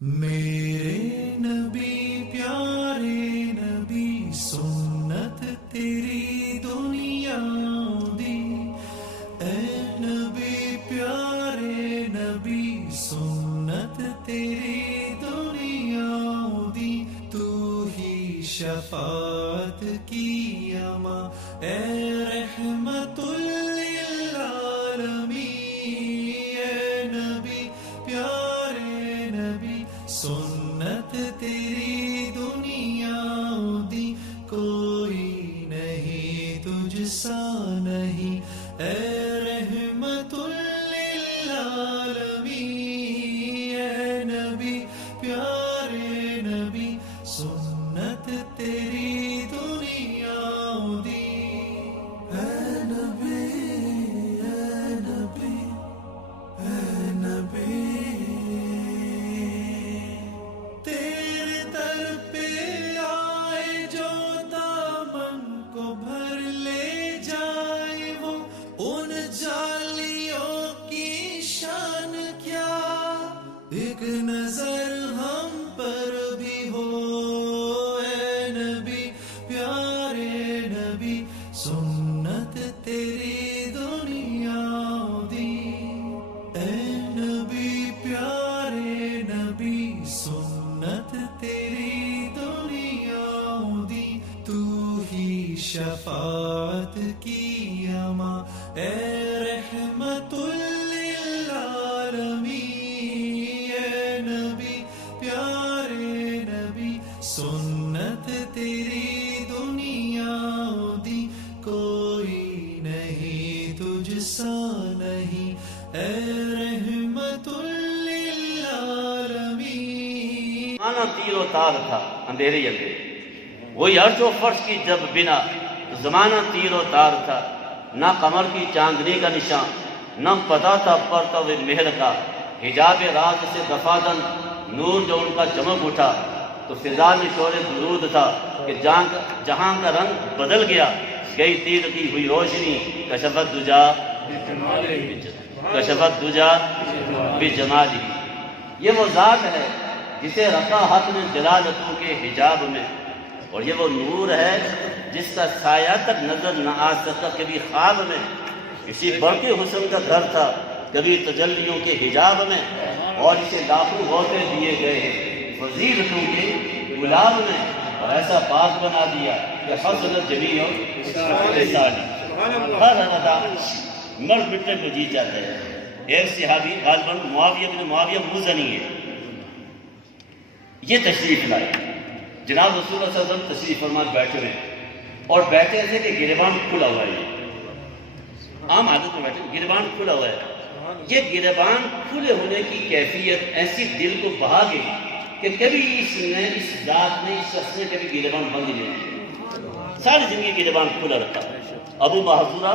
میرے نبی پیارے نبی سنت تیری دنیا دی، اے نبی پیارے نبی سنت تیری دنیا دی، تو ہی شفاعت کی اما اے رحمت للعالمین، اے نبی پیارے نبی سنت تیری دنیا دی، کوئی نہیں تجھ سا نہیں اے رحمت للعالمین، اے نبی پیارے نبی سنت تیری دنیا دی، اے نبی اے نبی اے نبی، تیرے در پہ آئے جو دامن کو بھر لے جائے، وہ ان جالیوں کی شان کیا، ایک نظر ہم پر بھی ہو اے نبی پیارے نبی سنت تیری دنیا دی، اے نبی پیارے نبی سنت تیری دنیا دی، تو ہی شفاعت کی اما اے رحمت للعالمین، اے نبی پیارے نبی سنت تیری دنیا دی، کوئی نہیں تجھ سا نہیں اے رحمت للعالمین۔ زمانہ تیر و تار تھا اندھیرے اندھیرے، وہی عرش و فرش کی جب بنا، زمانہ تیر و تار تھا، نہ قمر کی چاندنی کا نشان، نہ پتہ تھا پرتو مہر کا، حجاب راز سے دفادن نور جو ان کا چمک اٹھا، تو فضا میں شور درود تھا کہ جہاں کا رنگ بدل گیا، گئی تیر کی ہوئی روشنی، کشفت دجا کشفت دجا بجمالہ، یہ وہ ذات ہے جسے رکھا حق نے جلالتوں کے حجاب میں، اور یہ وہ نور ہے جس کا سایہ تک نظر نہ آ سکتا کبھی خواب میں، اسی بڑھتے حسن کا گھر تھا کبھی تجلیوں کے حجاب میں، اور اسے لاکھوں غوطے دیے گئے ہیں فضیلتوں کے گلاب میں، اور ایسا پاک بنا دیا کہ حسنت جمیع لسانی، ہر ادا مرد مٹنے کو جی چاہتا ہے۔ ایک صحابی غالباً معاویہ بن معاویہ مزنی ہے، یہ تشریف لائے، جناب رسول اللہ صلی اللہ علیہ وسلم تشریف فرما بیٹھے ہوئے، اور بیٹھے ایسے کہ گریبان کھلا ہوا ہے، عام عادت میں بیٹھے گریبان کھلا ہوا ہے، یہ گریبان کھلے ہونے کی کیفیت ایسی دل کو بہا گئی کہ کبھی اس ذات نے اس شخص نے کبھی گریبان بند نہیں کیا، ساری زندگی گریبان کھلا رکھا۔ ابو محذورہ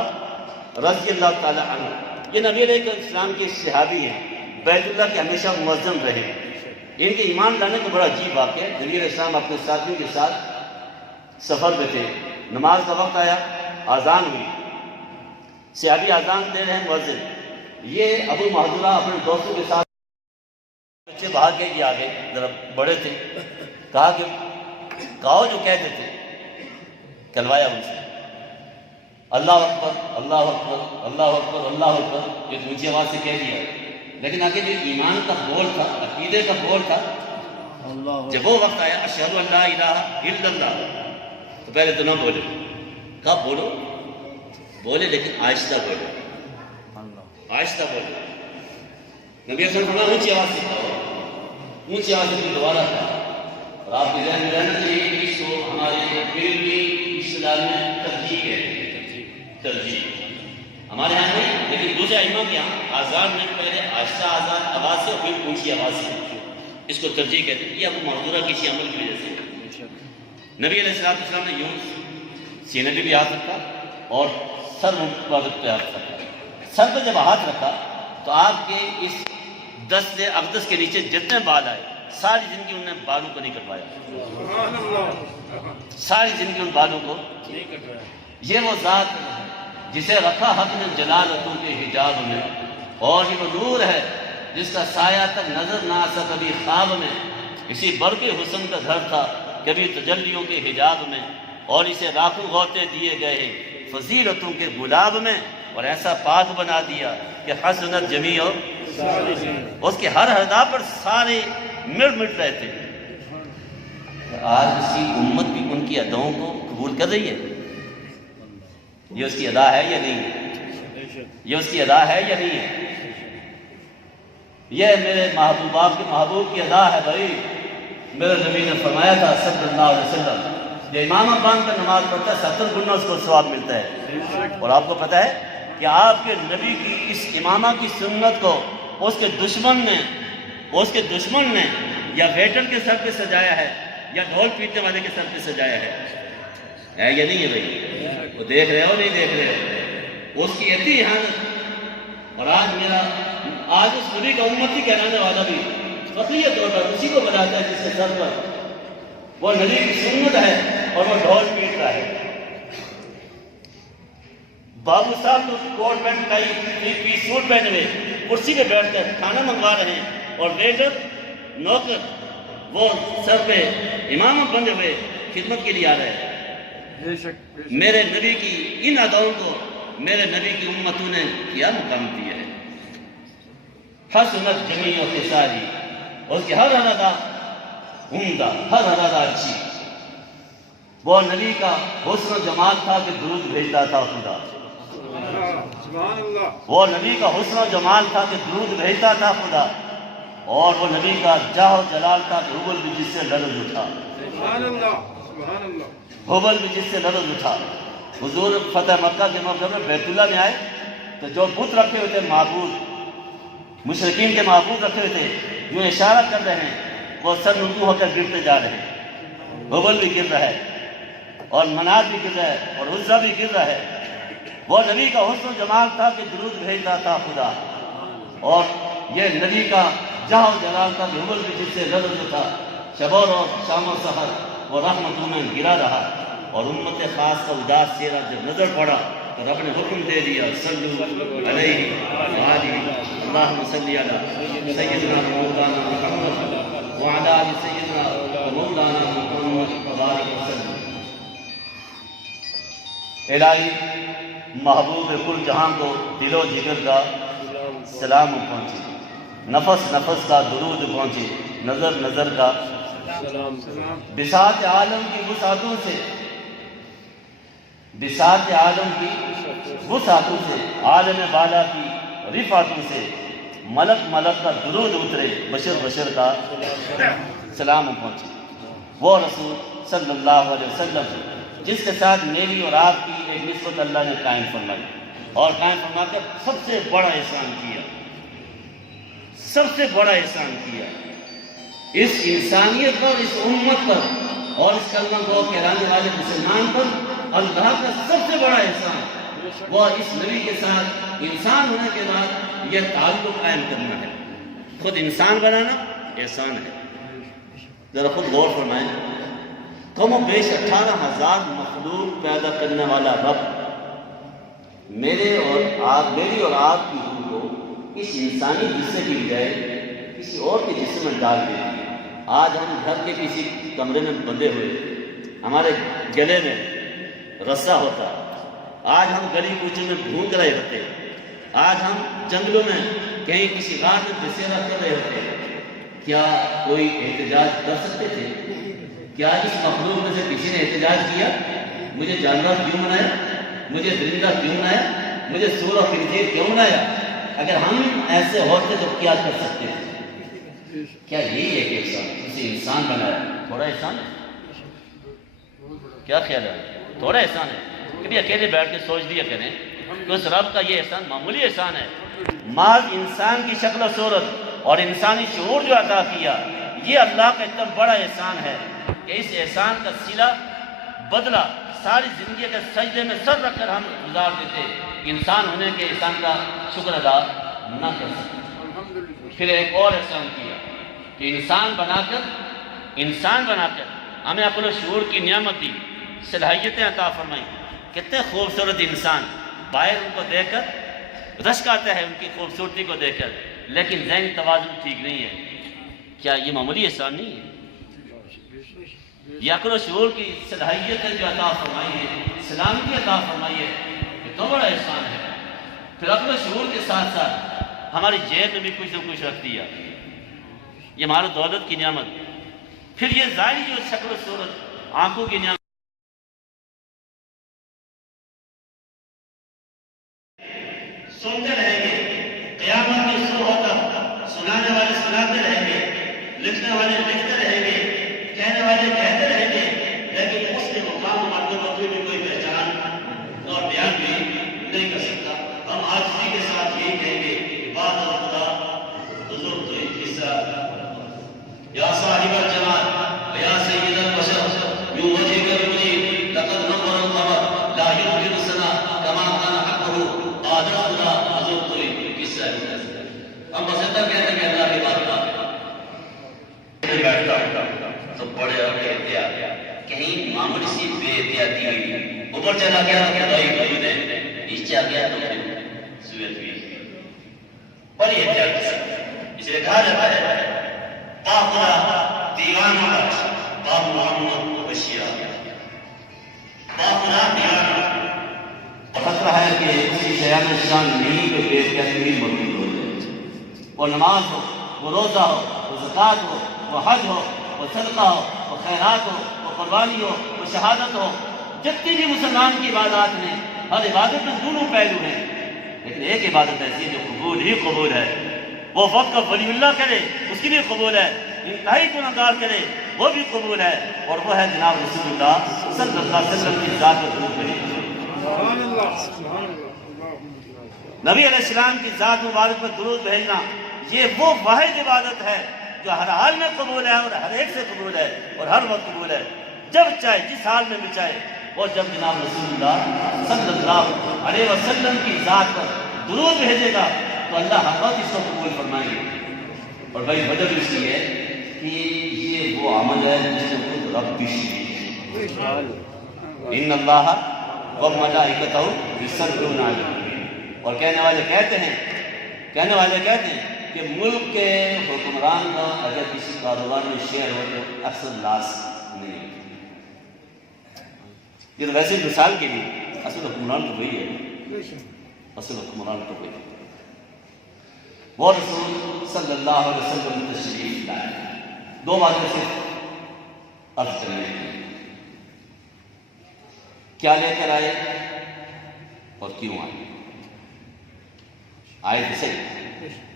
رضی اللہ تعالی عنہ، یہ نبی علیہ السلام کے صحابی ہیں، بیت اللہ کے ہمیشہ معظم رہے، ان کے ایمان لانے کا بڑا عجیب واقعہ ہے۔ نبی علیہ السلام اپنے ساتھیوں کے ساتھ سفر میں تھے، نماز کا وقت آیا، آذان ہوئی، صحابی آذان دے رہے ہیں، مؤذن، یہ ابو محذورہ اپنے دوستوں کے ساتھ بچے باہر گئے، یہ آگے ذرا بڑے تھے، کہا کہ کہو جو کہتے تھے، کہلوایا ان سے اللہ اکبر اللہ اکبر اللہ اکبر اللہ اکبر، یہ اونچی آواز سے کہہ دیا، لیکن آگے جو ایمان کا بول تھا، عقیدے کا بول تھا، جب وہ وقت آیا اشہد ان لا الہ الا اللہ، تو پہلے تو نہ بولے، کہا بولو، بولے لیکن آہستہ بولو، آہستہ بولو۔ نبی صلی اللہ علیہ وسلم اونچی آواز سے کہو، اونچی آواز سے دوبارہ کہا، اور آپ کے ذہن میں رہنا چاہیے کہ اس کو ہمارے علمی اصطلاح میں ترجیح کہتے ہیں، ترجیح ہمارے یہاں نہیں، لیکن دوسرے ائمہ کے یہاں آزان میں پہلے آہستہ آزان آواز سے اور پھر اونچی آواز سے، اس کو ترجیح کہتے ہیں۔ یہ ابو محذورہ کسی عمل کی وجہ سے نبی علیہ السلام نے یوں سینے پہ بھی ہاتھ رکھا اور سر مبارک پہ ہاتھ رکھا، سر پہ جب ہاتھ رکھا تو آپ کے اس دست اقدس کے نیچے جتنے بال آئے، ساری زندگی انہوں نے بالوں کو نہیں کٹوایا، ساری زندگی ان بالوں کو نہیں کٹوایا۔ یہ وہ ذات جسے رکھا حق نے جلالتوں کے حجاب میں، اور یہ وہ نور ہے جس کا سایہ تک نظر نہ آ سکا کبھی خواب میں، اسی برق حسن کا گھر تھا کبھی تجلیوں کے حجاب میں، اور اسے لاکھوں غوطے دیے گئے ہیں فضیلتوں کے گلاب میں، اور ایسا پاک بنا دیا کہ حسنت جمیع اس کے ہر ادا پر سارے مٹ رہے تھے۔ آج اسی امت بھی ان کی اداؤں کو قبول کر رہی ہے؟ یہ اس کی ادا ہے یا نہیں ہے؟ یہ اس کی ادا ہے یا نہیں ہے؟ یہ میرے محبوبات کے محبوب کی ادا ہے بھائی۔ میرے نبی نے فرمایا تھا صلی اللہ علیہ وسلم، جو امامہ باندھ کر نماز پڑھتا ہے 70 گنا اس کو ثواب ملتا ہے۔ اور آپ کو پتہ ہے کہ آپ کے نبی کی اس امامہ کی سنت کو اس کے دشمن نے یا ویٹر کے سر پہ سجایا ہے یا ڈھول پیٹنے والے کے سر پہ سجایا ہے یا نہیں ہے بھائی؟ وہ دیکھ رہے ہو نہیں دیکھ رہے ہو؟ اس کی اتنی احانت۔ اور آج اس نبی کا امتی کہلانے والا بھی فقیہ طور پر اسی کو بناتا ہے جس کے سر پر وہ نبی کی سنت ہے اور وہ ڈھول پیٹ رہا ہے۔ بابو صاحب تو کوٹ پینٹ ٹائی سوٹ پہنے ہوئے کرسی پہ بیٹھ کر کھانا منگوا رہے ہیں، اور ویٹر نوکر وہ سر پہ امام بندے ہوئے خدمت کے لیے آ رہے ہیں۔ میرے نبی کی ان اداؤں کو میرے نبی کی امتوں نے کیا مقام دیا ہے۔ حسنت جمیع خصالی، اس کی ہر ادا عمدہ، ہر ادا اچھی۔ وہ نبی کا حسن و جمال تھا کہ درود بھیجتا تھا خدا۔ وہ نبی کا حسن و جمال تھا کہ درود بھیجتا تھا خدا، اور وہ نبی کا جاہ و جلال تھا کہ حبل بھی جس سے لرز اٹھا۔ حبل بھی جس سے لرز اٹھا۔ حضور فتح مکہ کے موقع میں بیت اللہ میں آئے تو جو بت رکھے ہوئے تھے معبود، مشرکین کے معبود رکھے ہوئے تھے، جو اشارہ کر رہے ہیں وہ سر رکوع ہو کر گرتے جا رہے ہیں۔ حبل بھی گر رہا ہے اور منات بھی گر رہا ہے اور عزہ بھی گر رہا ہے۔ وہ نبی کا حسن و جمال تھا کہ درود بھیجتا تھا خدا، اور یہ نبی کا جاہ و جلال تھا کہ حبل بھی جس سے لرز اٹھا۔ شب و روز شام و سحر وہ رحمتوں میں گرا رہا، اور امت خاص کا اداس چہرہ جب نظر پڑا تو رب نے حکم دے دیا صلو علیہ وآلہ اللہم صلی علی سیدنا مولانا محمد وعلی آل سیدنا مولانا محمد وبارک وسلم۔ الہی محبوب کل جہاں کو دل و جگر کا سلام پہنچے، نفس نفس کا درود پہنچے، نظر نظر کا بساط عالم کی وسعتوں سے، بساط عالم کی وسعتوں سے، عالم بالا کی رفعتوں سے، ملک ملک کا درود اترے، بشر بشر کا سلام پہنچے۔ وہ رسول صلی اللہ علیہ وسلم جس کے ساتھ میری اور آپ کی ایک نسبت اللہ نے قائم فرمائی، اور قائم فرما کر سب سے بڑا احسان کیا، سب سے بڑا احسان کیا اس انسانیت پر، اس امت پر، اور اس کلمہ کو کہلانے والے مسلمان پر۔ اللہ کا سب سے بڑا احسان وہ اس نبی کے ساتھ انسان ہونے کے بعد یہ تعلق قائم کرنا ہے۔ خود انسان بنانا احسان ہے۔ ذرا خود غور فرمائیں، کم و بیش 18,000 مخلوق پیدا کرنے والا رب میری اور آپ کی روح کو اس انسانی جسم کی بجائے کسی اور کے جسم میں ڈال دیتی ہے۔ آج ہم گھر کے کسی کمرے میں بندھے ہوئے، ہمارے گلے میں رسہ ہوتا، آج ہم گلی کوچے میں بھونک رہے ہوتے، آج ہم جنگلوں میں کہیں کسی غار میں بسیرا کر رہے ہوتے، کیا کوئی احتجاج کر سکتے تھے؟ کیا اس مخلوق میں سے کسی نے احتجاج کیا؟ مجھے جانور کیوں بنایا؟ مجھے درندہ کیوں بنایا؟ مجھے سور و خنزیر کیوں بنایا؟ اگر ہم ایسے ہوتے تو کیا کر سکتے تھے؟ کیا یہی ہے کہ اسے انسان بنایا؟ تھوڑا احسان ہے؟ کیا خیال ہے؟ تھوڑا احسان ہے؟ کبھی اکیلے بیٹھ کے سوچ لیا کریں کہ اس رب کا یہ احسان معمولی احسان ہے؟ محض انسان کی شکل و صورت اور انسانی شعور جو عطا کیا، یہ اللہ کا اتنا بڑا احسان ہے کہ اس احسان کا صلہ بدلہ ساری زندگی کے سجدے میں سر رکھ کر ہم گزار دیتے، انسان ہونے کے احسان کا شکر ادا نہ کر سکتے۔ پھر ایک اور احسان کیا کہ انسان بنا کر ہمیں عقل و شعور کی نعمت دی، صلاحیتیں عطا فرمائیں۔ کتنے خوبصورت انسان، باہر ان کو دیکھ کر رشک آتا ہے ان کی خوبصورتی کو دیکھ کر، لیکن ذہنی توازن ٹھیک نہیں ہے، کیا یہ معمولی احسان نہیں ہے؟ یہ عقل و شعور کی صلاحیت ہے جو عطا فرمائی ہے، سلامتی عطا فرمائی ہے، یہ تو بڑا احسان ہے۔ پھر عقل و شعور کے ساتھ ساتھ ہماری جیب میں بھی کچھ نہ کچھ رکھ دیا، یہ مال و دولت کی نعمت۔ پھر یہ ظاہری جو شکل و صورت آنکھوں کی نعمت، سنتے رہیں گے، قیامت کی صبح تک سنانے والے سناتے رہیں گے، لکھنے والے لکھتے رہیں گے، کہنے والے کہتے رہیں گے، لیکن اس کے مقام و مرتبہ بھی کوئی پہچان اور بیان بھی نہیں کر سکتا۔ ہم عاجزی کے ساتھ یہی کہیں گے، بات خدا حضور تو ایک حصہ، یا صاحب الجمال یا سید البشر یوں وجہ کرمجی لقد نور القمر لا يمكن السنا كما كان حقه آدم خدا حضور تو ایک حصہ ہے۔ ہم بس اتنا کہتے ہیں کہ اللہ کی بات بیٹھتا تو بڑے اور کہتے ہیں کہیں معمولی سی بے احتیاطی ہوئی، اوپر چلا گیا تو دوائی بھائی نے، نیچے آ گیا تو سویت ہوئی، بڑی احتیاط سے۔ اس لیے کہا جاتا ہے باخدا دیوانہ بخش با محمد بشیر، باخدا دیوانہ۔ خطرہ ہے کہ کسی شیان شان نہیں کہ بے احتیاطی موجود ہو جائے، وہ نماز ہو، وہ روزہ ہو، وہ زکوٰۃ ہو، وہ حج ہو، وہ صدقہ ہو، وہ خیرات ہو، وہ قربانی ہو، وہ شہادت ہو، جتنی بھی مسلمان کی عبادات ہیں، ہر عبادت میں دونوں پہلو ہیں، لیکن ایک عبادت ایسی جو قبول ہی قبول ہے، وہ وقت کا ولی اللہ کرے اس کی بھی قبول ہے، انتہائی گنہگار کرے وہ بھی قبول ہے، اور وہ ہے جناب رسول اللہ صلی اللہ علیہ وسلم کی ذات پر درود بھیجنا۔ نبی علیہ السلام کی ذات مبارک پر درود بھیجنا یہ وہ واحد عبادت ہے جو ہر حال میں قبول ہے اور ہر ایک سے قبول ہے اور ہر وقت قبول ہے، جب چاہے جس حال میں بھی چاہے۔ اور جب جناب رسول اللہ صلی اللہ علیہ وسلم کی ذات پر درود بھیجے گا تو اللہ ہر وقت اس کو قبول فرمائیں گے۔ اور بھائی وجہ بھی اس کی ہے کہ یہ وہ عمل ہے جس میں خود رب بھی شریک ہے۔ ان اللہ وملائکتہ یصلون علی النبی، اور کہنے والے کہتے ہیں کہ ملک کے حکمران کا اگر کسی کاروبار میں شیئر ہو تو اکثر لاس نہیں ہوتی۔ یہ تو ویسے مثال کے لیے، اصل حکمران تو وہی ہے، اصل حکمران تو وہی ہے۔ وہ رسول صلی اللہ علیہ وسلم تشریف لائے، دو باتیں صرف عرض کرنے کی، کیا لے کر آئے اور کیوں آئے؟ آئے تو صحیح،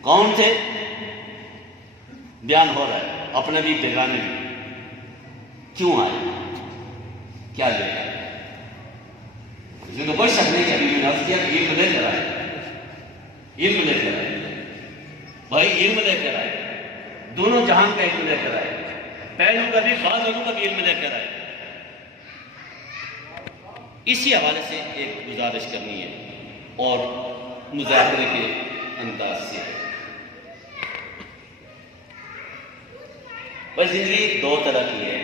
کون تھے بیان ہو رہا ہے، اپنے بھی بیگانے بھی، کیوں آئے، کیا لے کر آئے؟ اس میں تو کوئی شک نہیں کہ ابھی میں نے عرض کیا کہ علم لے کر آئے، علم لے کر آئے، بھائی علم لے کر آئے، دونوں جہان کا علم لے کر آئے، پہلو کا بھی بعضوں کا بھی علم لے کر آئے۔ اسی حوالے سے ایک گزارش کرنی ہے اور مظاہرے کے انداز سے، بس زندگی دو طرح کی ہے،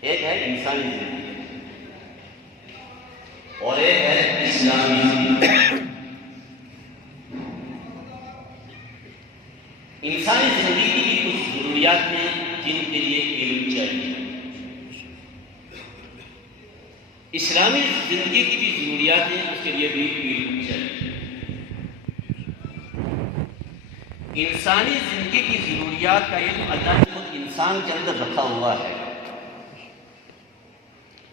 ایک ہے انسانی زندگی اور ایک ہے اسلامی زندگی۔ انسانی زندگی کی کچھ ضروریات ہیں جن کے لیے علم چاہیے، اسلامی زندگی کی بھی ضروریات ہیں اس کے لیے بھی علم چاہیے۔ انسانی زندگی کی ضروریات کا علم اللہ نے خود انسان کے اندر رکھا ہوا ہے،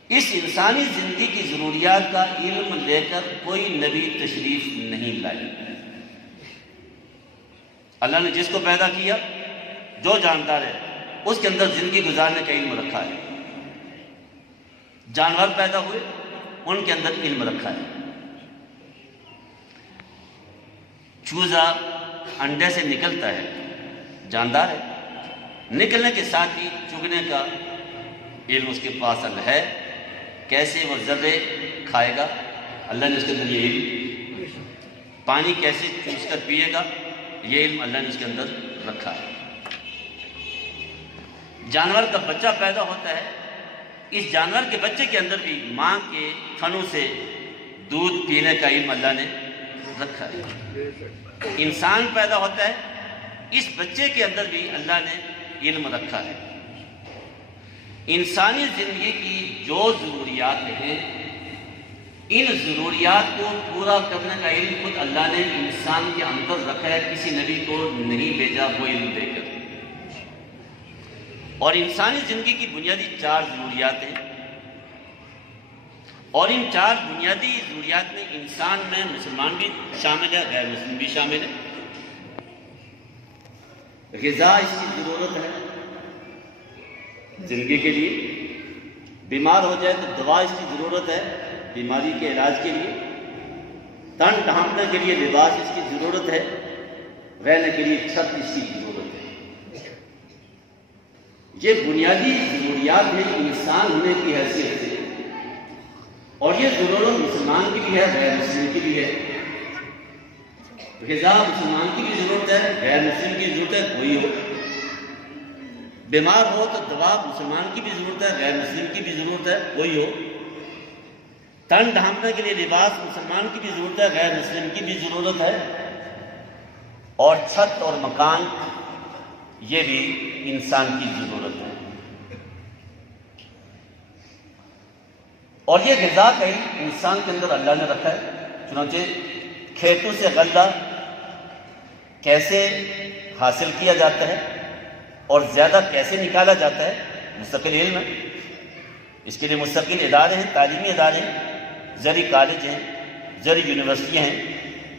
اس انسانی زندگی کی ضروریات کا علم لے کر کوئی نبی تشریف نہیں لائے۔ اللہ نے جس کو پیدا کیا جو جانتا ہے اس کے اندر زندگی گزارنے کا علم رکھا ہے، جانور پیدا ہوئے ان کے اندر علم رکھا ہے، چوزا انڈے سے نکلتا ہے جاندار ہے، نکلنے کے ساتھ ہی چگنے کا علم اس کے پاس ہے، کیسے وہ ذرے کھائے گا اللہ نے اس کے اندر یہ علم، پانی کیسے چوس کر پیے گا یہ علم اللہ نے اس کے اندر رکھا ہے۔ جانور کا بچہ پیدا ہوتا ہے، اس جانور کے بچے کے اندر بھی ماں کے تھنوں سے دودھ پینے کا علم اللہ نے رکھا ہے۔ انسان پیدا ہوتا ہے، اس بچے کے اندر بھی اللہ نے علم رکھا ہے۔ انسانی زندگی کی جو ضروریات ہیں، ان ضروریات کو پورا کرنے کا علم خود اللہ نے انسان کے اندر رکھا ہے، کسی نبی کو نہیں بھیجا وہ علم دے کر۔ اور انسانی زندگی کی بنیادی 4 ضروریات ہیں، اور ان 4 بنیادی ضروریات میں انسان میں مسلمان بھی شامل ہے، غیر مسلم بھی شامل ہے۔ غذا اس کی ضرورت ہے زندگی کے لیے، بیمار ہو جائے تو دوا اس کی ضرورت ہے بیماری کے علاج کے لیے، تن ڈھانپنے کے لیے لباس اس کی ضرورت ہے، رہنے کے لیے چھت اس کی ضرورت ہے۔ یہ بنیادی ضروریات ہیں انسان ہونے کی حیثیت سے، اور یہ ضرورت مسلمان کی بھی ہے، غیر مسلم کی بھی ہے۔ غذا مسلمان کی بھی ضرورت ہے، غیر مسلم کی ضرورت ہے، کوئی ہو بیمار ہو تو دوا مسلمان کی بھی ضرورت ہے، غیر مسلم کی بھی ضرورت ہے، کوئی ہو۔ تن ڈھانپنے کے لیے لباس مسلمان کی بھی ضرورت ہے، غیر مسلم کی بھی ضرورت ہے، اور چھت اور مکان یہ بھی انسان کی ضرورت ہے۔ اور یہ غذا کا علم انسان کے اندر اللہ نے رکھا ہے۔ چنانچہ کھیتوں سے غلہ کیسے حاصل کیا جاتا ہے اور زیادہ کیسے نکالا جاتا ہے، مستقل علم ہے۔ اس کے لیے مستقل ادارے ہیں، تعلیمی ادارے ہیں، زرعی کالج ہیں، زرعی یونیورسٹیاں ہیں،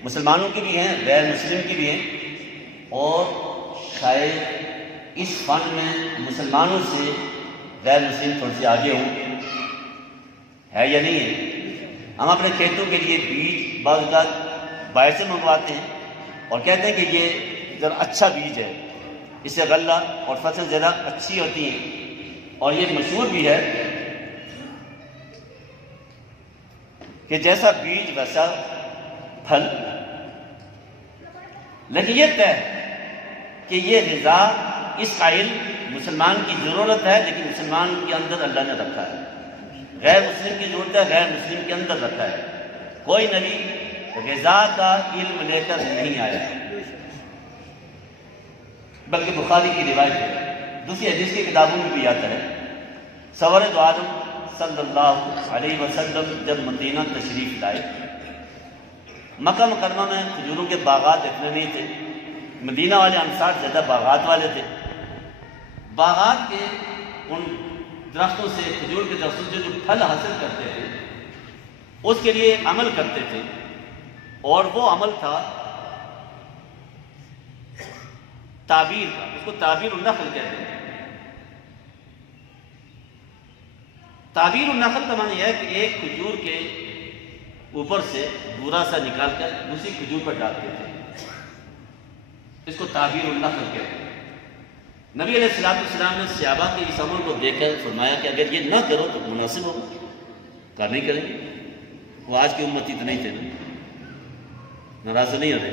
مسلمانوں کی بھی ہیں، غیر مسلم کی بھی ہیں، اور شاید اس فن میں مسلمانوں سے غیر مسلم تھوڑے سے آگے ہوں، ہے یا نہیں ہے۔ ہم اپنے کھیتوں کے لیے بیج بعض اوقات باہر سے منگواتے ہیں اور کہتے ہیں کہ یہ ذرا اچھا بیج ہے، اس سے غلہ اور فصل زیادہ اچھی ہوتی ہیں، اور یہ مشہور بھی ہے کہ جیسا بیج ویسا پھل۔ لیکن یہ طے ہے کہ یہ غذا، اس کا علم مسلمان کی ضرورت ہے، لیکن مسلمان کے اندر اللہ نے رکھا ہے، غیر مسلم کی ضرورت ہے، غیر مسلم کے اندر رکھا ہے۔ کوئی نبی غذا کا علم لے کر نہیں آیا، بلکہ بخاری کی روایت ہے، دوسری حدیث کی کتابوں میں بھی آتا ہے، سرور دو عالم صلی اللہ علیہ وسلم جب مدینہ تشریف لائے، مکہ مکرمہ میں کھجوروں کے باغات اتنے نہیں تھے، مدینہ والے انصار زیادہ باغات والے تھے۔ باغات کے ان درختوں سے، کھجور کے درختوں سے جو پھل حاصل کرتے تھے اس کے لیے عمل کرتے تھے، اور وہ عمل تھا تعبیر کا، اس کو تعبیر النخل کہتے ہیں۔ تعبیر النخل کا معنی یہ ہے کہ ایک کھجور کے اوپر سے بورا سا نکال کر دوسری کھجور پر ڈالتے تھے، اس کو تعبیر النخل کہتے ہیں۔ نبی علیہ السلام نے صحابہ کے اس عمل کو دیکھ کر فرمایا کہ اگر یہ نہ کرو تو مناسب ہوگا، کہا نہیں کریں گے۔ وہ آج کی امتی تو نہیں تھے نا، ناراض نہیں ہو رہے،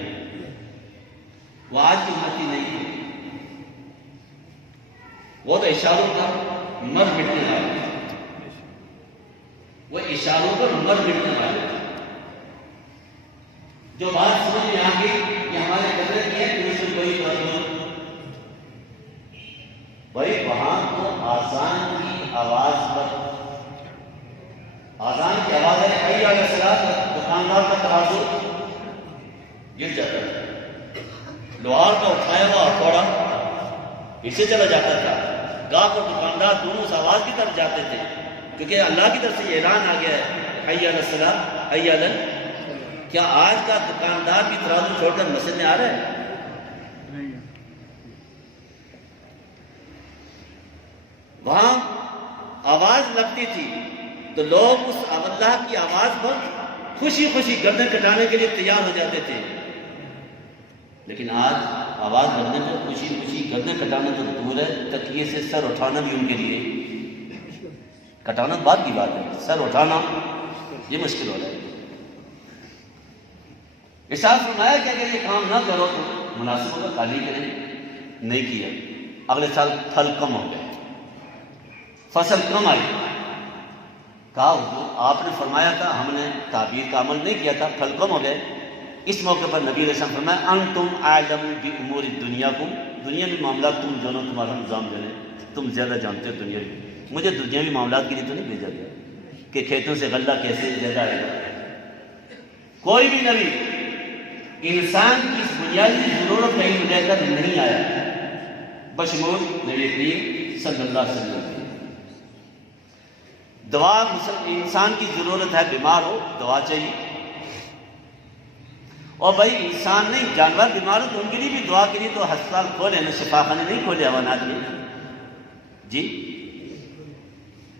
وہ آج کی امتی نہیں تھی، وہ تو اشاروں کا مر مٹنے والے تھے، وہ اشاروں کا مر مٹنے والے تھے۔ جو بات سمجھ میں آ گئی کہ ہمارے قدر کی ہے کہ اس میں کوئی مضمون، بھائی وہاں تو آزان کی آواز پر، آزان کی آواز ہے، حی علی الصلاۃ، دکاندار کا ترازو گر جاتا تھا، لوہار کا اٹھایا ہوا ہتھوڑا پیچھے چلا جاتا تھا، گاہک اور دکاندار دونوں اس آواز کی طرف جاتے تھے، کیونکہ اللہ کی طرف سے یہ اعلان آ گیا ہے، حی علی الصلاۃ، حی علی۔ کیا آج کا دکاندار بھی ترازو چھوڑ کر مسجد میں آ رہا ہے؟ وہاں آواز لگتی تھی تو لوگ اس اللہ کی آواز پر خوشی خوشی گردن کٹانے کے لیے تیار ہو جاتے تھے، لیکن آج آواز لگنے پر خوشی خوشی گردن کٹانا تو دور ہے، تکیے سے سر اٹھانا بھی ان کے لیے، کٹانا بعد کی بات ہے، سر اٹھانا یہ مشکل ہو رہا ہے۔ ارشاد فرمایا کہ اگر یہ کام نہ کرو تو مناسب ہوگا، خالی کریں، نہیں کیا، اگلے سال پھل کم ہو گئے، فصل کم آئی، کہا حضور آپ نے فرمایا تھا، ہم نے تعبیر کا عمل نہیں کیا تھا، پھل کم ہو گئے، اس موقع پر نبی علیہ السلام فرمایا انتم اعلم بامور دنیاکم، دنیا میں معاملات تم دونوں تمہارا نظام جانے، تم زیادہ جانتے ہو دنیا میں، مجھے دنیاوی معاملات کے لیے تو نہیں بھیجا گیا کہ کھیتوں سے غلہ کیسے زیادہ آئے گا۔ کوئی بھی نبی انسان کی اس بنیادی ضرورت کا علم لے کر نہیں آیا بشمول نبی کریم صلی اللہ علیہ وسلم۔ دعا انسان کی ضرورت ہے، بیمار ہو دعا چاہیے، اور بھائی انسان نہیں جانور بیمار ہو تو ان کے لیے بھی دعا کے لیے تو ہسپتال کھولے نا، شفا خانے نہیں کھولے حیوانات میں جی۔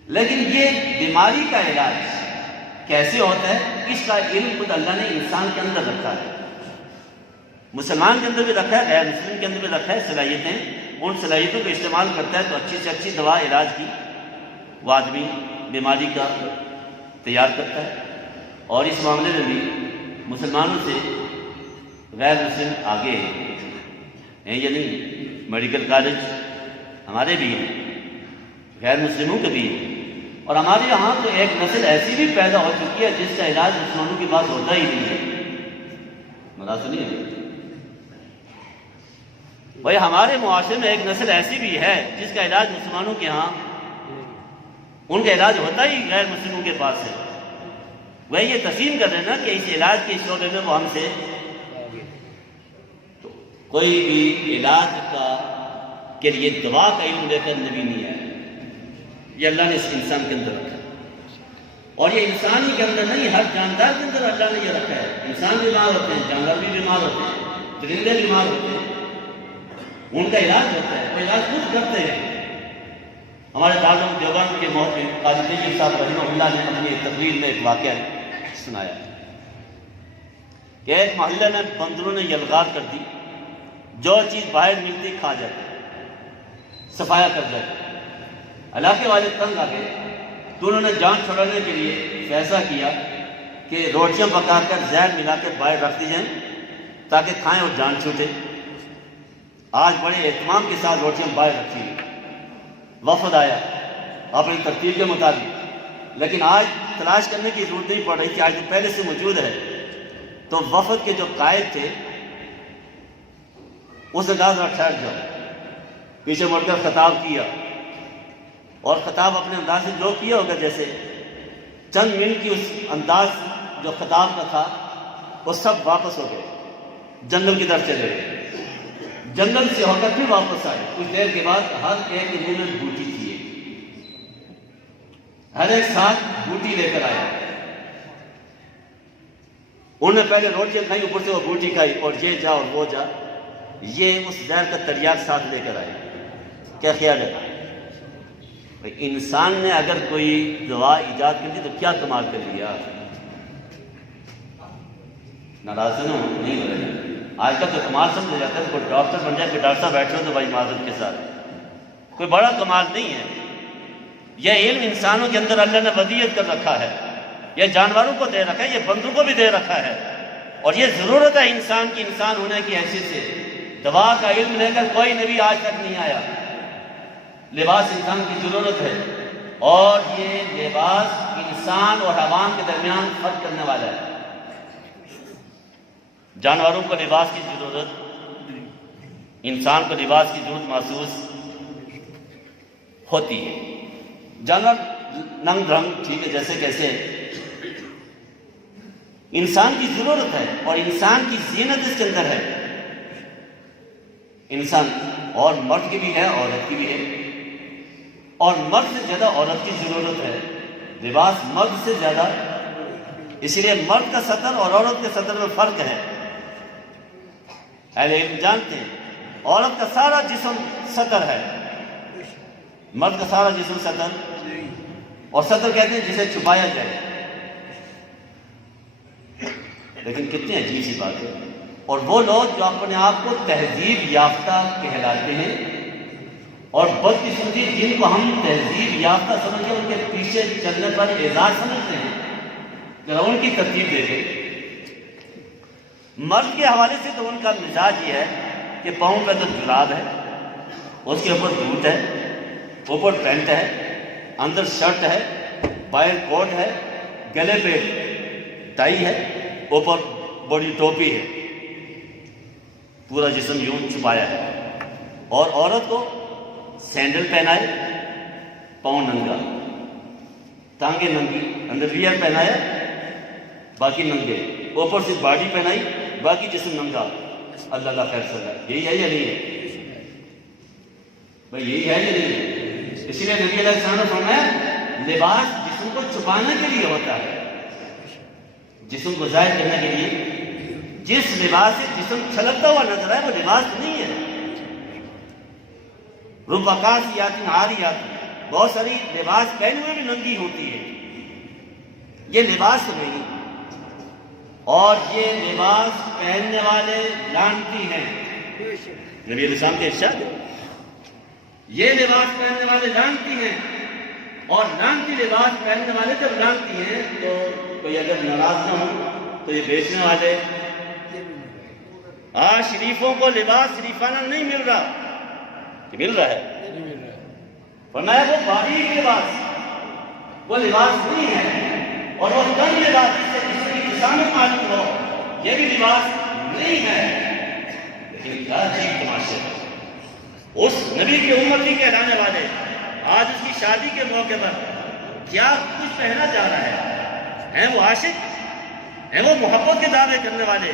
لیکن یہ بیماری کا علاج کیسے ہوتا ہے اس کا علم خود اللہ نے انسان کے اندر رکھا ہے، مسلمان کے اندر بھی رکھا ہے، غیر مسلم کے اندر بھی رکھا ہے۔ صلاحیتیں، ان صلاحیتوں کو استعمال کرتا ہے تو اچھی سے اچھی دوا علاج کی وہ آدمی بیماری کا تیار کرتا ہے، اور اس معاملے میں بھی مسلمانوں سے غیر مسلم آگے ہیں یا نہیں؟ میڈیکل کالج ہمارے بھی ہیں، غیر مسلموں کے بھی ہیں، اور ہمارے یہاں تو ایک نسل ایسی بھی پیدا ہو چکی ہے جس کا علاج مسلمانوں کے پاس ہوتا ہی نہیں ہے۔ مراد نہیں ہے بھائی، ہمارے معاشرے میں ایک نسل ایسی بھی ہے جس کا علاج مسلمانوں کے ہاں، ان کا علاج ہوتا ہی غیر مسلموں کے پاس ہے۔ وہ یہ تسلیم کر رہے ہیں نا کہ اس علاج کے شعبے میں وہ ہم سے کوئی بھی علاج کا کے لیے دوا کا علم لے کر نبی نہیں آیا، یہ اللہ نے اس انسان کے اندر رکھا، اور یہ انسان ہی کے اندر نہیں، ہر جاندار کے اندر اللہ نے یہ رکھا ہے۔ انسان بیمار ہوتے ہیں، جانور بھی بیمار ہوتے ہیں، درندے بیمار ہوتے ہیں، ان کا علاج ہوتا ہے، وہ علاج خود کرتے ہیں۔ ہمارے دارالعلوم دیوبند کے محترم قاضی طیب صاحب رحمہ اللہ نے اپنی تقریر میں ایک واقعہ سنایا کہ ایک محلے میں بندروں نے یلغار کر دی، جو چیز باہر ملتی کھا جاتے، صفایا کر جاتے۔ علاقے والے تنگ آ گئے تو انہوں نے جان چھڑانے کے لیے فیصلہ کیا کہ روٹیاں پکا کر زہر ملا کے باہر رکھ دی جائیں تاکہ کھائیں اور جان چھوٹے۔ آج بڑے اہتمام کے ساتھ روٹیاں باہر رکھی گئی، وفد آیا اپنی ترتیب کے مطابق، لیکن آج تلاش کرنے کی ضرورت نہیں پڑ رہی تھی، آج تو پہلے سے موجود ہے۔ تو وفد کے جو قائد تھے اس نے کہا ذرا ٹھہر جاؤ، پیچھے مڑ کر خطاب کیا، اور خطاب اپنے انداز سے جو کیا ہوگا، جیسے چند منٹ کی اس انداز جو خطاب کا تھا وہ سب واپس ہو گئے، جنگل کی طرف چلے گئے، جنگل سے ہو کر پھر واپس آئے۔ کچھ دیر کے بعد ہر ایک کے منہ میں بوٹی تھی، ہر ایک ساتھ بوٹی لے کر آیا۔ انہوں نے پہلے روٹیاں کھائی، اوپر سے وہ بوٹی کھائی، اور یہ جا اور وہ جا، یہ اس زہر کا تریاق ساتھ لے کر آئے۔ کیا خیال ہے؟ انسان نے اگر کوئی دوا ایجاد کر دی تو کیا کمال کر لیا؟ ناراض نہیں ہو رہے؟ آج کل تو کمال سمجھا جاتا ہے، کوئی ڈاکٹر بن جائے، کوئی ڈاکٹر صاحب بیٹھے ہو تو بھائی معذرت کے ساتھ کوئی بڑا کمال نہیں ہے۔ یہ علم انسانوں کے اندر اللہ نے ودیعت کر رکھا ہے، یہ جانوروں کو دے رکھا ہے، یہ بندوں کو بھی دے رکھا ہے، اور یہ ضرورت ہے انسان کی، انسان ہونے کی حیثیت سے دوا کا علم لے کر کوئی نبی آج تک نہیں آیا۔ لباس انسان کی ضرورت ہے، اور یہ لباس انسان اور حیوان کے درمیان فرق کرنے والا ہے۔ جانوروں کو لباس کی ضرورت، انسان کو لباس کی ضرورت محسوس ہوتی ہے۔ جانور ننگ رنگ ٹھیک ہے جیسے کیسے، انسان کی ضرورت ہے، اور انسان کی زینت اس کے اندر ہے۔ انسان اور مرد کی بھی ہے، عورت کی بھی ہے، اور مرد سے زیادہ عورت کی ضرورت ہے، لباس مرد سے زیادہ، اسی لیے مرد کا سطر اور عورت کے سطر میں فرق ہے۔ اہل علم جانتے ہیں عورت کا سارا جسم سطر ہے، مرد کا سارا جسم سطر، اور سطر کہتے ہیں جسے چھپایا جائے۔ لیکن کتنی عجیب سی بات ہے، اور وہ لوگ جو اپنے آپ کو تہذیب یافتہ کہلاتے ہیں، اور بدقسمتی جن کو ہم تہذیب یافتہ سمجھیں ان کے پیچھے چلنے پر اعزاز سمجھتے ہیں، ذرا ان کی ترتیب دیکھیں۔ مرد کے حوالے سے تو ان کا مزاج یہ ہے کہ پاؤں پہ تو جراب ہے، اس کے اوپر بوٹ ہے، اوپر پینٹ ہے، اندر شرٹ ہے، باہر کوٹ ہے، گلے پہ ٹائی ہے، اوپر بڑی ٹوپی ہے، پورا جسم یوں چھپایا ہے، اور عورت کو سینڈل پہنائے، پاؤں ننگا، ٹانگیں ننگی، اندر ویئر پہنایا باقی ننگے، اوپر سے باڈی پہنائی باقی جسم ننگا۔ اللہ اللہ خیر صلی اللہ، یہی ہے یا نہیں ہے بھائی؟ یہی ہے یا نہیں ہے؟ اسی لیے نبی علیہ السلام نے فرمایا لباس جسم کو چھپانے کے لیے ہوتا ہے، جسم کو ظاہر کرنے کے لیے۔ جس لباس سے جسم چھلکتا ہوا نظر آئے وہ لباس نہیں ہے۔ رب قاسیات عاریات، بہت ساری لباس پہنے ہوئے بھی ننگی ہوتی ہے، یہ لباس نہیں، اور یہ لباس پہننے والے لعنتی ہیں۔ نبی علیہ السلام کے ارشاد ہے یہ لباس پہننے والے لعنتی ہیں، اور لعنتی لباس پہننے والے جب لعنتی ہیں تو کوئی اگر ناراض نہ ہو تو یہ بیچنے والے، آج شریفوں کو لباس شریفانہ نہیں مل رہا، مل رہا ہے، فرمایا وہ باریک لباس، وہ لباس نہیں ہے، اور وہ تنگ لباس جس سے جس کی جسامت معلوم ہو، یہ بھی لباس نہیں ہے۔ لیکن کیا عجیب تماشے ہے، اس نبی کی امتی کہلانے والے آج اس کی شادی کے موقع پر کیا کچھ پہنا جا رہا ہے؟ ہیں وہ عاشق، ہیں وہ محبت کے دعوے کرنے والے،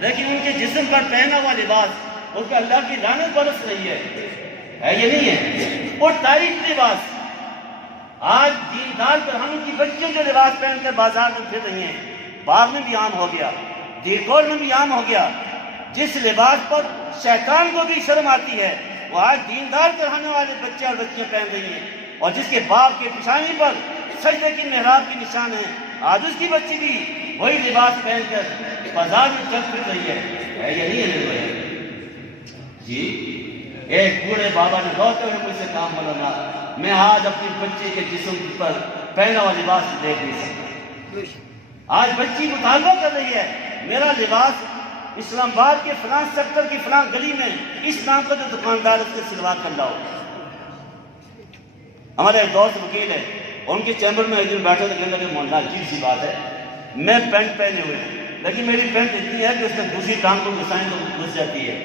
لیکن ان کے جسم پر پہنا ہوا لباس ان پہ اللہ کی لعنت برس رہی ہے یہ نہیں ہے؟ اور تاریخ لباس، آج دیندار برہنوں کی بچیاں جو لباس پہن کر بازار میں پھر رہی ہیں، باغ میں بھی عام ہو گیا، دیکور میں بھی عام ہو گیا، جس لباس پر شیطان کو بھی شرم آتی ہے وہ آج دیندار کہلانے والے بچے اور بچیاں پہن رہی ہیں، اور جس کے باپ کے پیشانی پر سجدے کی محراب کی نشان ہے، آج اس کی بچی بھی وہی لباس پہن کر بازار میں چل پھر رہی ہے یہ نہیں ہے میرے بھائی؟ جی ایک بوڑھے بابا نے روتے ہوئے مجھ سے کام بولا، میں آج اپنی بچی کے جسم پر پہنا ہوا لباس دیکھ نہیں سکتا۔ آج بچی مطالبہ کر رہی ہے میرا لباس اسلام آباد کے فلاں سیکٹر کی فلاں گلی میں اس نام کا جو دکاندار اس کے سلوا کر لاؤ۔ ہمارے ایک دوست وکیل ہے، ان کے چیمبر میں ایک دن بیٹھے تو کہنے لگے مولانا عجیب سی بات ہے، میں پینٹ پہنے ہوئے لیکن میری پینٹ اتنی ہے کہ اس میں دوسری ٹانگ کو گھسائیں تو گھس جاتی ہے،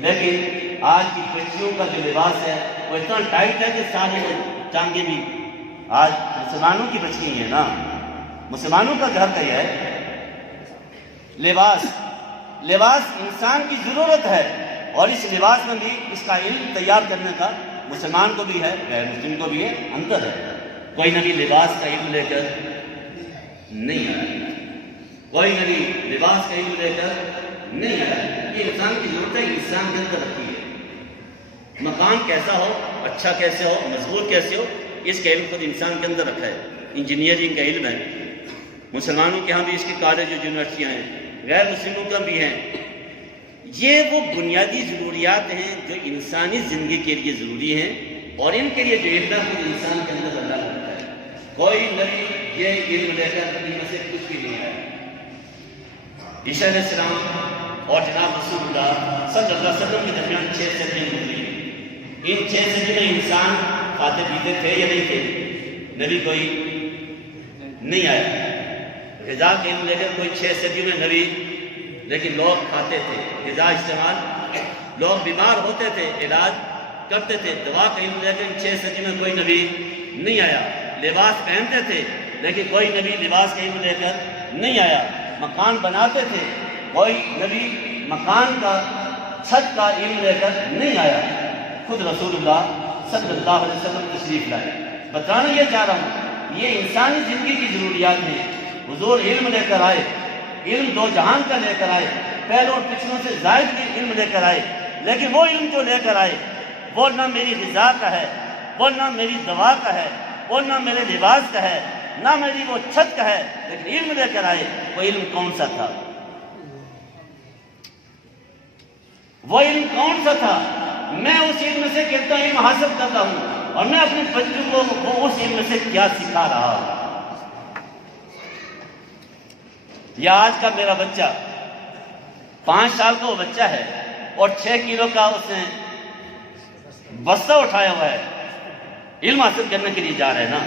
لیکن آج کی بچیوں کا جو لباس ہے وہ اتنا ٹائٹ ہے کہ ساری ٹانگیں بھی، آج مسلمانوں کی بچی ہیں نا، مسلمانوں کا گھر کا یہ ہے لباس۔ لباس انسان کی ضرورت ہے، اور اس لباس میں بھی اس کا علم تیار کرنے کا مسلمان کو بھی ہے غیر مسلم کو بھی ہے، انتر ہے۔ کوئی نبی لباس کا علم لے کر نہیں آیا، کوئی نبی لباس کا علم لے کر نہیں آیا، یہ انسان کی ضرورت ہے، انسان کے اندر رکھی ہے۔ مکان کیسا ہو، اچھا کیسے ہو، مضبوط کیسے ہو، اس کا علم خود انسان کے اندر رکھا ہے۔ انجینئرنگ کا علم ہے، مسلمانوں کے ہاں بھی اس کے کالج اور یونیورسٹیاں ہیں، غیر مسلموں کا بھی ہیں۔ یہ وہ بنیادی ضروریات ہیں جو انسانی زندگی کے لیے ضروری ہیں، اور ان کے لیے جو علم ہے خود انسان کے اندر اللہ رکھتا ہے۔ کوئی نبی یہ علم لے کر اپنی میں سے کچھ بھی نہیں آیا۔ عیسیٰ علیہ السلام اور جناب رسول اللہ صلی اللہ علیہ وسلم کے درمیان 6 صدیاں گزری، ان 6 صدی میں انسان کھاتے پیتے تھے یا نہیں تھے؟ نبی کوئی نہیں آیا۔ غذا کے علم لے کر کوئی 6 صدیوں میں نبی، لیکن لوگ کھاتے تھے، غذا استعمال، لوگ بیمار ہوتے تھے، علاج کرتے تھے، دوا کا علم لے کر 6 صدی میں کوئی نبی نہیں آیا۔ لباس پہنتے تھے لیکن کوئی نبی لباس کا علم لے کر نہیں آیا۔ مکان بناتے تھے، کوئی نبی مکان کا چھت کا علم لے کر نہیں آیا، خود رسول اللہ صلی اللہ علیہ وسلم تشریف لائے۔ بتانا یہ چاہ رہا ہوں یہ انسانی زندگی کی ضروریات ہیں۔ حضور علم لے کر آئے، علم دو جہان کا لے کر آئے، پہلوں اور پچھلوں سے زائد کی علم لے کر آئے، لیکن وہ علم جو لے کر آئے وہ نہ میری غذا کا ہے، وہ نہ میری دوا کا ہے، وہ نہ میرے لباس کا ہے، نہ میری وہ چھت کا ہے، لیکن علم لے کر آئے۔ وہ علم کون سا تھا؟ وہ علم کون سا تھا؟ میں اس علم سے کتنا علم حاصل کرتا ہوں، اور میں اپنے بچوں کو اس علم سے کیا سکھا رہا ہوں۔ یا آج کا میرا بچہ 5 سال کا وہ بچہ ہے اور 6 کلو کا اس نے بستہ اٹھایا ہوا ہے، علم حاصل کرنے کے لیے جا رہے ہیں نا،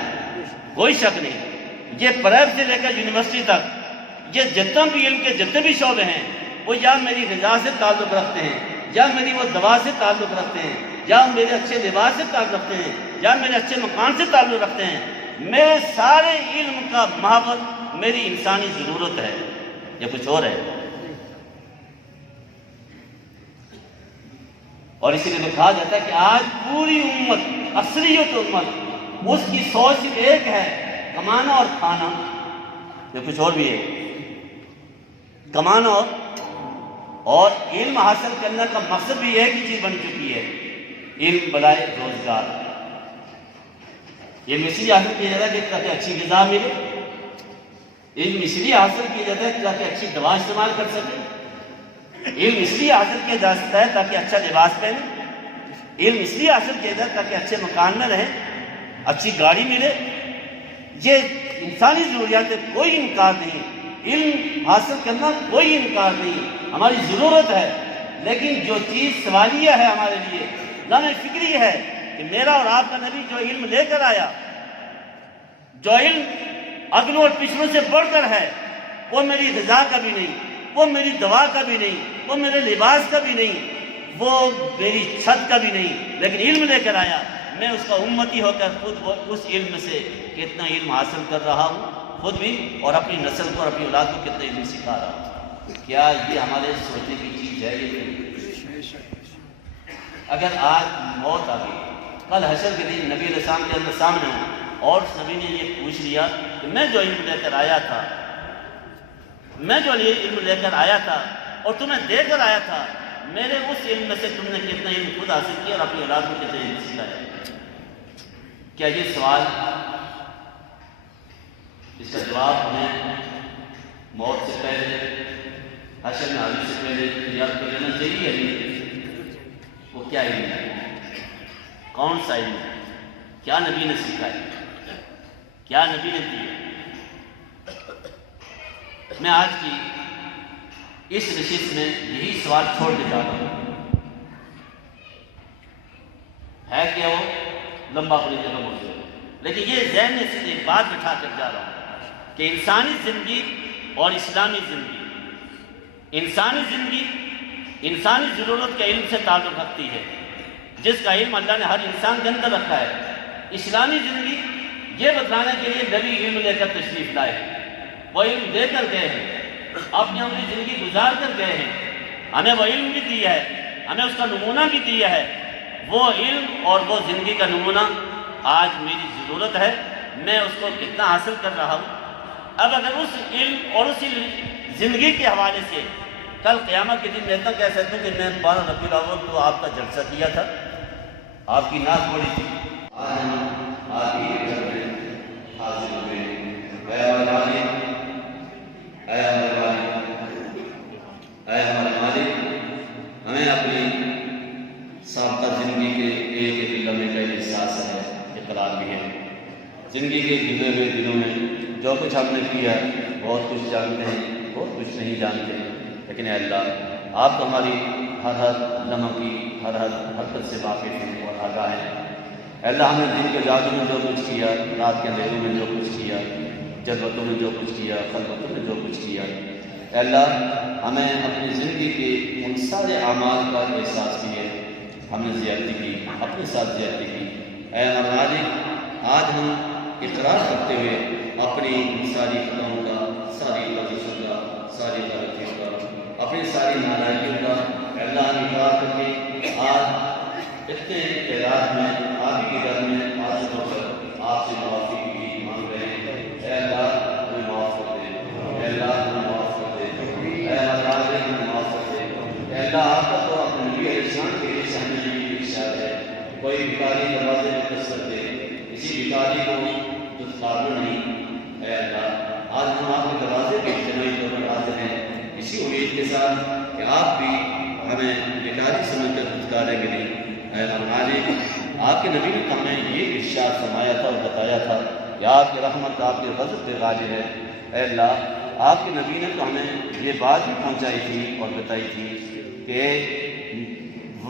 کوئی شک نہیں۔ یہ پریب سے لے کر یونیورسٹی تک یہ جتنا بھی علم کے جتنے بھی شعبے ہیں وہ یا میری غذا سے تعلق رکھتے ہیں، یا میری وہ دوا سے تعلق رکھتے ہیں، یا میرے اچھے لباس سے تعلق رکھتے ہیں، یا میرے اچھے مکان سے تعلق رکھتے ہیں، میرے سارے علم کا محور میری انسانی ضرورت ہے یا کچھ اور ہے؟ اور اسی لیے کہا جاتا ہے کہ آج پوری امت، اکثریت امت، اس کی سوچ صرف ایک ہے، کمانا اور کھانا، یا کچھ اور بھی ہے؟ کمانا اور علم حاصل کرنے کا مقصد بھی ایک ہی چیز بن چکی ہے، علم بلائے روزگار۔ علم اس لیے حاصل کیا جاتا ہے کہ تاکہ اچھی غذا ملے، علم اس لیے حاصل کیا جاتا ہے تاکہ اچھی دوا استعمال کر سکے، علم اس لیے حاصل کیا جا سکتا ہے تاکہ اچھا لباس پہنے، علم اس لیے حاصل کیا جاتا ہے تاکہ اچھے مکان میں رہیں، اچھی گاڑی ملے۔ یہ انسانی ضروریات ہے، کوئی انکار نہیں، علم حاصل کرنا کوئی انکار نہیں، ہماری ضرورت ہے۔ لیکن جو چیز سوالیہ ہے ہمارے لیے، لامع فکری ہے کہ میرا اور آپ کا نبی جو علم لے کر آیا، جو علم اگلوں اور پچھلوں سے بڑھ کر ہے، وہ میری غذا کا بھی نہیں، وہ میری دوا کا بھی نہیں، وہ میرے لباس کا بھی نہیں، وہ میری چھت کا بھی نہیں، لیکن علم لے کر آیا۔ میں اس کا امتی ہو کر خود اس علم سے کتنا علم حاصل کر رہا ہوں، خود بھی، اور اپنی نسل کو اور اپنی اولاد کو کتنا علم سکھا رہا ہوں۔ کیا یہ ہمارے سوچنے کی چیز ہے؟ یہ نہیں۔ اگر آج موت آ گئی، کل حشر کے دن نبی علیہ السلام کے اندر سامنے ہوں اور اس نبی نے یہ پوچھ لیا کہ میں جو علم لے کر آیا تھا، میں جو علم لے کر آیا تھا اور تمہیں دے کر آیا تھا، میرے اس علم میں سے تم نے کتنا علم خود حاصل کیا اور اپنی اولاد کو کتنا علم سکھایا؟ کیا یہ سوال، اس کا جواب ہمیں موت سے پہلے، حشر میں حاضری سے پہلے یاد کر لینا چاہیے؟ وہ کیا علم ہے؟ کون سا علم ہے؟ کیا نبی نے سکھایا؟ کیا نبی نے دیا؟ میں آج کی اس نشست میں یہی سوال چھوڑ کے جا رہا ہوں، ہے کیا وہ لمبا اپنی جگہ موجود ہے، لیکن یہ ذہن میں سے ایک بات بٹھا کر جا رہا ہوں کہ انسانی زندگی اور اسلامی زندگی، انسانی زندگی انسانی ضرورت کے علم سے تعلق رکھتی ہے، جس کا علم اللہ نے ہر انسان کے اندر رکھا ہے۔ اسلامی زندگی یہ بتلانے کے لیے نبی علم لے کر تشریف لائے، وہ علم دے کر گئے ہیں، اپنی اپنی زندگی گزار کر گئے ہیں، ہمیں وہ علم بھی دیا ہے، ہمیں اس کا نمونہ بھی دیا ہے۔ وہ علم اور وہ زندگی کا نمونہ آج میری ضرورت ہے، میں اس کو کتنا حاصل کر رہا ہوں۔ اب اگر اس علم اور اسی زندگی کے حوالے سے کل قیامت کے دن میں اتنا کہہ سکتا ہوں کہ میں 12 ربیع الاول کو آپ کا جلسہ کیا تھا، آپ کی نعت پڑھی تھی، آج ہم آپ ہی کے گھر میں حاضر ہوئے۔ اے ہمارے مالک، اے ہمارے مالک، اے ہمارے مالک، ہمیں اپنی سابقہ زندگی کے ایک ایک لمحے کا احساس ہے، اقرار بھی ہے۔ زندگی کے گزرے ہوئے دنوں میں جو کچھ ہم نے کیا، بہت کچھ جانتے ہیں، بہت کچھ نہیں جانتے، لیکن اے اللہ، آپ تو ہماری ہر لمحہ کی ہر حرکت سے واقف ہیں اور آگاہ ہیں۔ اے اللہ، ہم نے دن کے جادو میں جو کچھ کیا، رات کے اندھیروں میں جو کچھ کیا، جذبتوں میں جو کچھ کیا، خلوتوں میں جو کچھ کیا، اے اللہ ہمیں اپنی زندگی کے ان سارے اعمال کا احساس بھی ہے۔ ہم نے زیادتی کی، اپنے ساتھ زیادتی کی۔ اے ہمارے مالک، آج ہم اقرار کرتے ہوئے اپنی ساری خطاؤں کا، ساری لفظوں کا، ساری غلطیوں کا، اپنی ساری نالائکیوں کا اے اللہ اقرار کر کے آج اتنے تعداد میں آپ کے گھر میں حاضر ہو کر آپ سے معافی کی مانگ رہے ہیں۔ اے اللہ ہمیں معاف کر دے، اے اللہ ہمیں معاف کر دے، اے اللہ ہمیں معاف کر دے۔ اے اللہ آپ کا تو اپنے نبی علیہ السلام کے لیے سامنے یہ ارشاد ہے، کوئی بھکاری دروازے میں دستک دے، کسی بھکاری کو دستکارنا نہیں۔ اے اللہ آج ہم آپ کے دروازے پہ اجتماعی طور پر حاضر ہیں، اسی امید کے ساتھ کہ آپ بھی ہمیں بھکاری سمجھ کر دستکاریں گے نہیں۔ اے مالک، آپ کے نبی نے ہمیں یہ ارشاد فرمایا تھا اور بتایا تھا کہ آپ کی رحمت آپ کے غضب پہ غالب ہے۔ اے اللہ، آپ کے نبی نے تو ہمیں یہ بات بھی پہنچائی تھی اور بتائی تھی کہ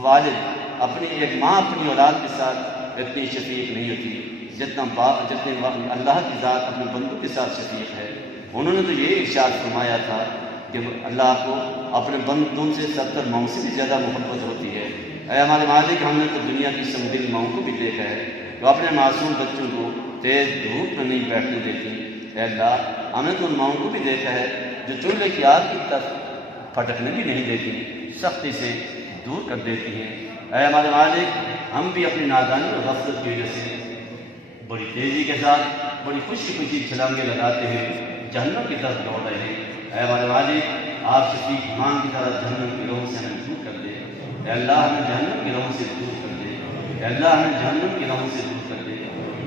والد اپنی ایک ماں اپنی اولاد کے ساتھ اتنی شفیق نہیں ہوتی جتنے اللہ کی ذات اپنے بندوں کے ساتھ شفیق ہے۔ انہوں نے تو یہ ارشاد فرمایا تھا کہ اللہ کو اپنے بندوں سے 70 ماؤں سے بھی زیادہ محبت ہوتی ہے۔ اے ہمارے مالک، ہم نے تو دنیا کی سنگدل ماؤں کو بھی دیکھا ہے جو اپنے معصوم بچوں کو تیز دھوپ میں نہیں بیٹھنے دیتی۔ اے اللہ، ہم نے تو ان ماؤں کو بھی دیکھا ہے جو چولہے کی آگ کی طرف پھٹکنے بھی نہیں دیتی، سختی سے دور کر دیتی ہیں۔ اے ہمارے مالک، ہم بھی اپنی نادانی اور غفلت کی وجہ سے بڑی تیزی کے ساتھ بڑی خوشی خوشی چھلانگیں لگاتے ہوئے جہنم کی طرف دوڑ رہے ہیں۔ اے ہمارے مالک، آپ شفیق ایمان کی طرح جہنم کی راہوں سے ہمیں دور کر دے۔ اے اللہ، ہمیں جہنم کی راہوں سے دور کر دے۔ اے اللہ، ہمیں جہنم کی راہوں سے دور کر دے۔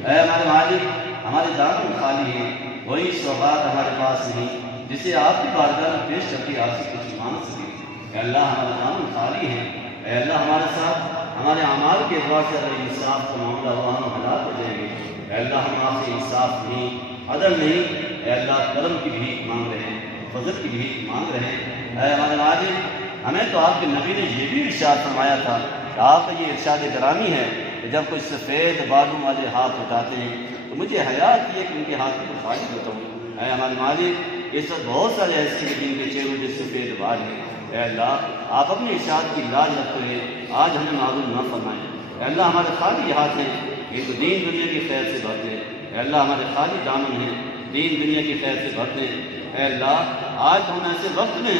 اے ہمارے مالک، ہمارے دامن خالی ہیں، وہی سوغات ہمارے پاس نہیں جسے آپ کی بارگاہ میں پیش کر کے آپ سے کچھ مانگ سکیں۔ اے اللہ، ہمارے دامن خالی ہیں۔ اے اللہ، ہمارے ساتھ ہمارے اعمال کے اعتبار سے اگر انصاف کا معاملہ ہوا ہم ہلاک ہو جائیں گے۔ اے اللہ، ہم آپ سے انصاف نہیں، عدل نہیں، اے اللہ کرم کی بھیک مانگ رہے ہیں، فضل کی بھیک مانگ رہے ہیں۔ اے ہمارے مالک، ہمیں تو آپ کے نبی نے یہ بھی ارشاد فرمایا تھا کہ آپ کا یہ ارشاد گرامی ہے کہ جب کوئی سفید بالوں والے ہاتھ اٹھاتے ہیں تو مجھے حیا آتی ہے کہ ان کے ہاتھ کو خالی ہوتا ہوں۔ اے ہمارے مالک، اس وقت بہت سارے ایسے ہیں جن کے چہروں پہ سفید بال ہیں۔ اے اللہ، آپ اپنے ارشاد کی لاج رکھتے ہوئے آج ہمیں معلوم نہ فرمائیں۔ اے اللہ، ہمارے خالی ہاتھ ہیں، یہ تو دین دنیا کی خیر سے بھرتے ہیں۔ اے اللہ، ہمارے خالی دامن ہیں، دین دنیا کی خیر سے بھرتے ہیں۔ اے اللہ، آج ہم ایسے وقت میں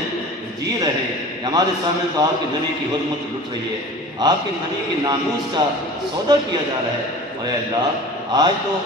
جی رہے کہ ہمارے سامنے تو آپ کے نبی کی حرمت لٹ رہی ہے، آپ کے نبی کی ناموس کا سودا کیا جا رہا ہے۔ اور اے اللہ، آج تو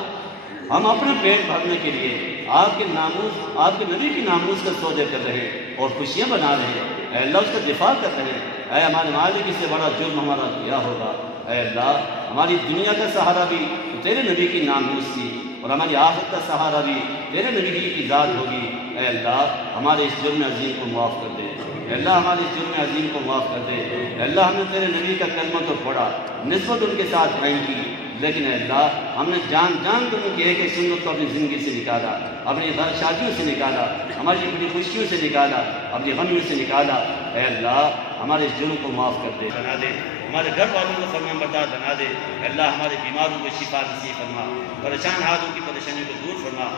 ہم اپنے پیٹ بھرنے کے لیے آپ کے ناموس، آپ کے نبی کی ناموس کا سودے کر رہے ہیں اور خوشیاں بنا رہے ہیں۔ اے اللہ، اس کا دفاع کر رہے ہیں۔ اے ہمارے مالک، اس سے بڑا جرم ہمارا کیا ہوگا؟ اے اللہ، ہماری دنیا کا سہارا بھی تیرے نبی کی ناموس تھی اور ہماری آخرت کا سہارا بھی تیرے نبی کی ذات ہوگی۔ اے اللہ، ہمارے اس جرم عظیم کو معاف کر دے۔ اے اللہ، ہمارے اس جرم عظیم کو معاف کر دے۔ اے اللہ، ہم نے تیرے نبی کا کلمہ تو پڑھا، نسبت ان کے ساتھ قائم کی، لیکن اے اللہ، ہم نے جان جان کر ان کی ایک ایک سنت کو اپنی زندگی سے نکالا، اپنی گھر شادیوں سے نکالا، ہماری اپنی خوشیوں سے نکالا، اپنی غمیوں سے نکالا۔ اے اللہ، ہمارے اس جرم کو معاف کر دے، بنا دے، ہمارے گھر والوں کو فرمان بردار بنا دے۔ اے اللہ، ہمارے بیماروں کو شفا نصیب فرما، پریشان حالوں کی پریشانیوں کو دور فرما،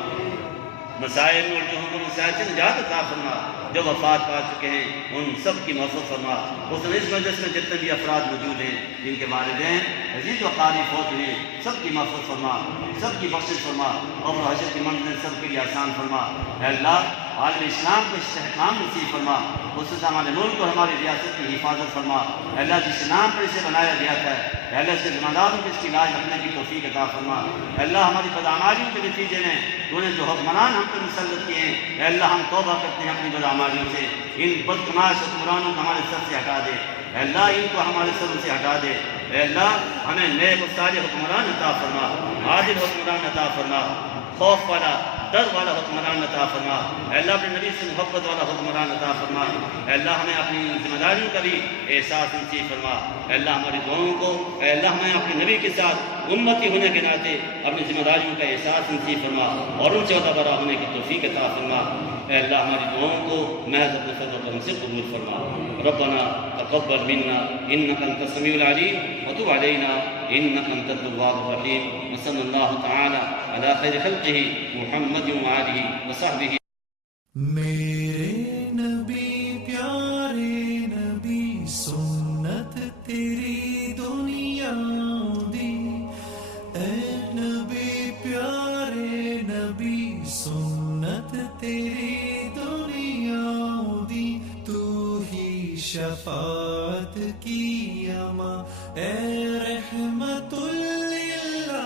مسائل اور جو ہم کو مسائل سے نجات عطا فرما، جو وفات پا چکے ہیں ان سب کی مغفرت فرما۔ اس مجلس میں جتنے بھی افراد موجود ہیں جن کے والدین عزیز و قاری فوت ہوئے، سب کی مغفرت فرما، سب کی بخشش فرما، اور حشر کی منزل سب کے لیے آسان فرما۔ اے اللہ، عالم اسلام کو استحکام نصیب فرما، خصوصاً ہمارے ملک اور ہماری ریاست کی حفاظت فرما۔ اے اللہ، جس نام پر اسے بنایا گیا تھا، اے اللہ، سے ذمہ داروں کو اس کی لاج رکھنے کی توفیق عطا فرما۔ اے اللہ، ہماری بدعمالیوں کے نتیجے میں تو نے جو حکمران ہم پر مسلط کیے ہیں، اے اللہ، ہم توبہ کرتے ہیں اپنی بدعمالیوں سے، ان بدتماش حکمرانوں کو ہمارے سر سے ہٹا دے۔ اے اللہ، ان کو ہمارے سر سے ہٹا دے۔ اے اللہ، ہمیں نیک و صالح حکمران عطا فرما، عادل حکمران عطا فرما، خوف والا ڈر والا حکمران عطا فرما۔ اے اللہ، اپنے نبی سے محبت والا حکمران عطا فرما۔ اے اللہ، ہمیں اپنی ذمہ داریوں کا بھی احساس نصیب فرما۔ اے اللہ، ہماری دعاؤں کو، اے اللہ، ہمیں اپنے نبی کے ساتھ امتی ہونے کے ناطے اپنی ذمہ داریوں کا احساس نصیب فرما اور ان سے عطا ہونے کی توفیق عطا فرما۔ اے اللہ، ہماری دعاؤں کو محض اپنے فضل و کرم سے قبول فرما۔ ربنا تقبل منا انك انت السميع العليم وتب علينا انك انت التواب الرحيم، وصلى الله تعالى على خير خلقه محمد وآله وصحبه۔ میرے نبی پیارے نبی، سنت تیری دنیا دی، اے نبی پیارے نبی، سنت تیری دنیا دی، تو ہی شفاعت کی اما، اے رحمت للعالمین،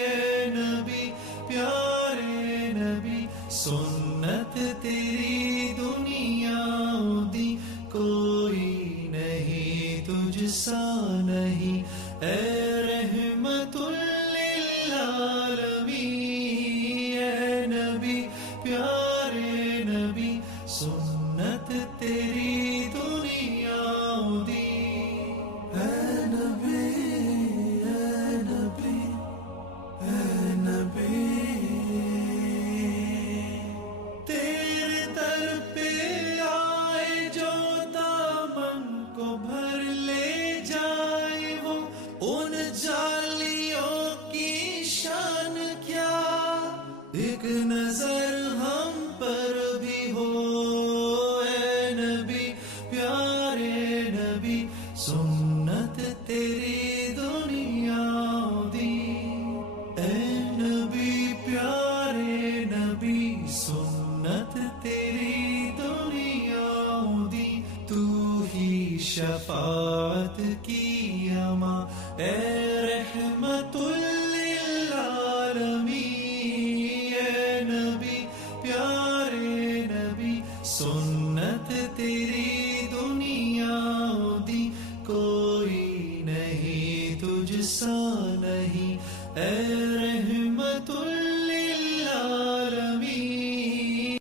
اے نبی پیارے نبی، سنت تیری دنیا دی، کوئی نہیں تجھ سا نہیں، اے رحمت للعالمین، اے نبی پیارے نبی، سنت تیری دنیا دی، اے نبی، اے نبی، اے نبی، تیرے در پہ آئے جو دامن کو بھر لے جائے، وہ ان جالیوں کی شان کیا، ایک ایک نظر ہم پر بھی ہو اے نبی پیارے نبی سنت تیری دنیا دی اے نبی پیارے نبی سنت تیری دنیا دی تو ہی شفاعت کی اما اے رحمت